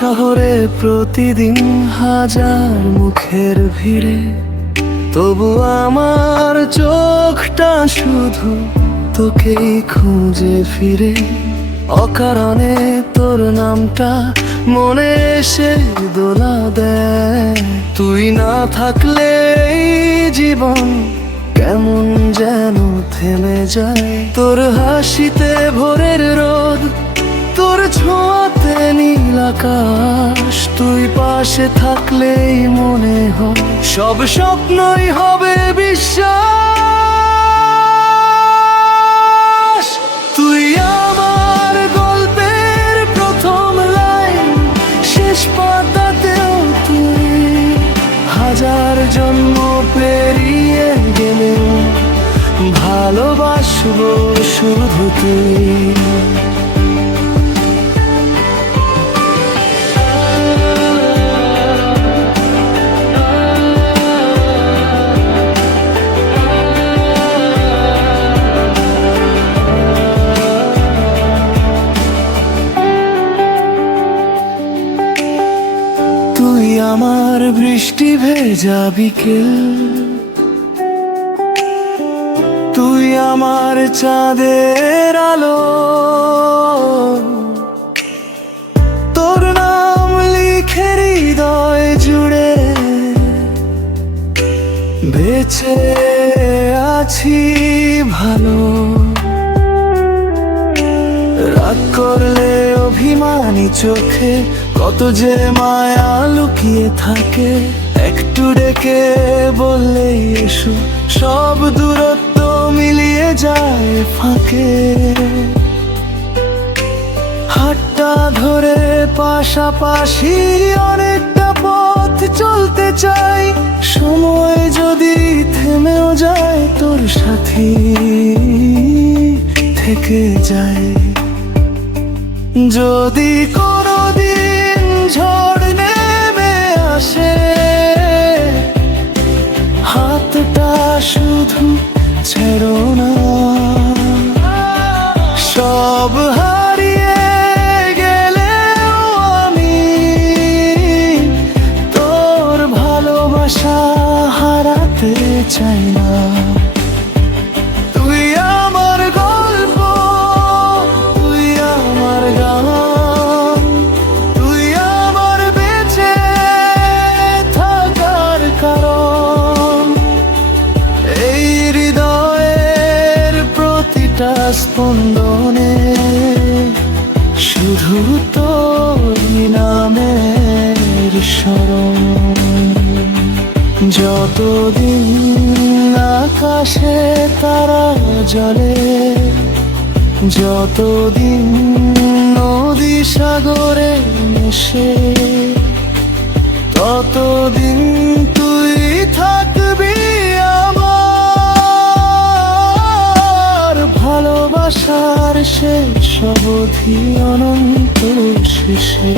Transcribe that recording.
শহরে প্রতিদিন হাজার মুখের ভিড়ে, তবু আমার চোখটা শুধু তোকেই খুঁজে ফিরে। অকারণে তোর নামটা মনে এসে দোলা দেয়। তুই না থাকলে এই জীবন কেমন যেন থেমে যায়। তোর হাসিতে ভোরের রোদ, তোর ছোঁয়াতে নীল আকাশ। তুই পাশে থাকলেই মনে হয় সব স্বপ্নই হবে বিশ্বাস। তুই আমার গল্পের প্রথম লাইন, শেষ পাতাতেও তুই। হাজার জন্ম পেরিয়ে গেলেও ভালোবাসবো শুধু তুই। তুই আমার বৃষ্টি ভেজা বিকেল, তুই আমার চাঁদের আলো। তোর নাম লিখে হৃদয় জুড়ে বেঁচে আছি ভালো। রাগ করলে অভিমানী চোখে কত যে মায়া লুকিয়ে থাকে। একটু ডেকে বললে এসো, সব দূরত্ব মিলিয়ে যায় ফাঁকে। হাতটা ধরে পাশাপাশি অনেকটা পথ চলতে চাই। সময় যদি থেমেও যায়, তোর সাথী থেকে যায়। যদি কোনোদিন ঝড় নেমে আসে, হাতটা শুধু ছেড়ো না। সব হারিয়ে গেলেও আমি তোর ভালোবাসা হারাতে চাই না। তুই আমার গল্প, তুই আমার গান, তুই আমার বেঁচে থাকার কারণ। এই হৃদয়ের প্রতিটা স্পন্দনে শুধু তোর নামের স্মরণ। যতদিন আকাশে তারা জ্বলে, যতদিন নদী সাগরে মেশে, ততদিন তুই থাকবি আমার ভালোবাসার শেষ অবধি অনন্ত শেষে।